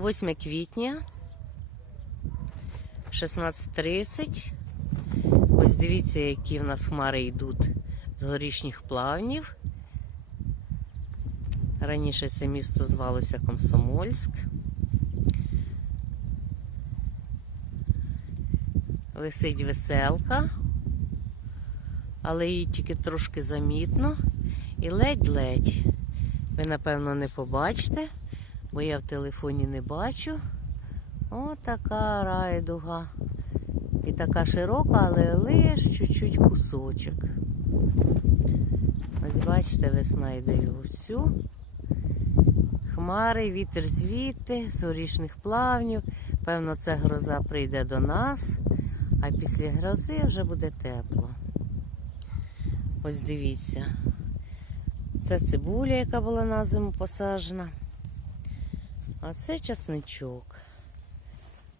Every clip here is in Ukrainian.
8 квітня, 16.30. Ось дивіться, які в нас хмари йдуть з горішніх плавнів. Раніше це місто звалося Комсомольськ. Висить веселка, але її тільки трошки замітно і ледь-ледь. Ви, напевно, не побачите, бо я в телефоні не бачу. О, така райдуга. І така широка, але лиш чуть-чуть кусочок. Ось бачите, весна йде вовсю. Хмари, вітер звідти, з горішних плавнів. Певно, ця гроза прийде до нас, а після грози вже буде тепло. Ось дивіться. Це цибуля, яка була на зиму посаджена. А це часничок.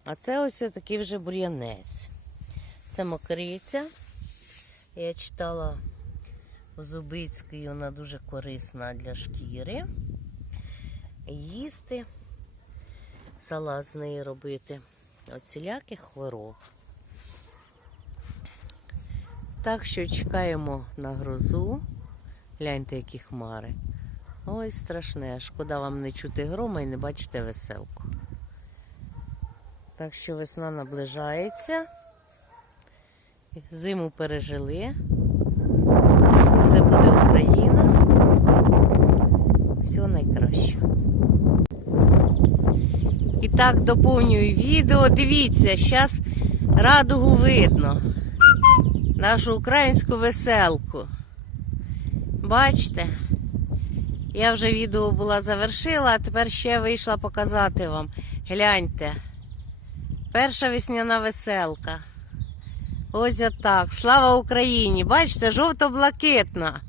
А це ось такий вже бур'янець. Це мокриця. Я читала у Зубицькій, вона дуже корисна для шкіри. Їсти, салат з неї робити. От всіляких хвороб. Так що чекаємо на грозу. Гляньте, які хмари. Ой, страшне. Шкода вам не чути грома і не бачите веселку. Так що весна наближається. Зиму пережили. Все буде Україна. Всього найкращого. І так доповнюю відео. Дивіться, зараз радугу видно. Нашу українську веселку. Бачите? Я вже відео була завершила, а тепер ще вийшла показати вам. Гляньте. Перша весняна веселка. Ось отак. Слава Україні! Бачите, жовто-блакитна.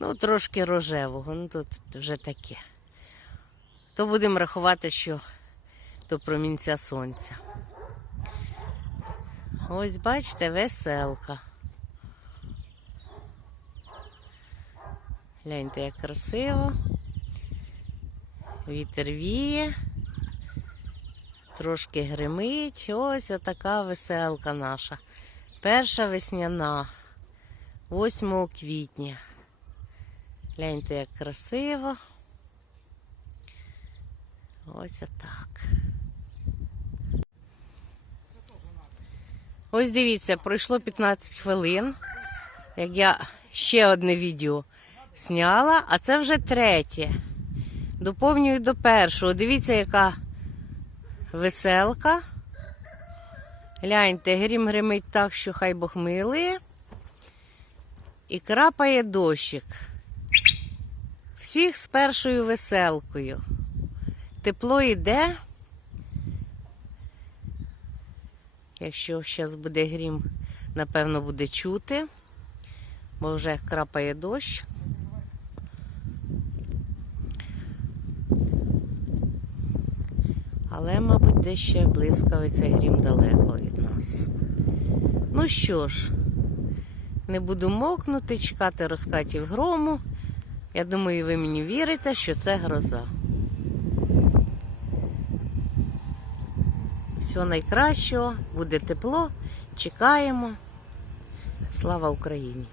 Ну, трошки рожевого, ну тут вже таке. То будемо рахувати, що то промінця сонця. Ось бачите, веселка. Гляньте, як красиво. Вітер віє, трошки гримить. Ось така веселка наша. Перша весняна, 8 квітня. Гляньте, як красиво. Ось отак. Ось дивіться, пройшло 15 хвилин, як я ще одне відео зняла, а це вже третє. Доповнюю до першого. Дивіться, яка веселка. Гляньте, грім гримить так, що хай Бог милує. І крапає дощик. Всіх з першою веселкою. Тепло йде. Якщо зараз буде грім, напевно, буде чути, бо вже крапає дощ. Але, мабуть, де ще блискавиться грім далеко від нас. Ну що ж, не буду мокнути, чекати розкатів грому. Я думаю, ви мені вірите, що це гроза. Всього найкращого, буде тепло, чекаємо. Слава Україні!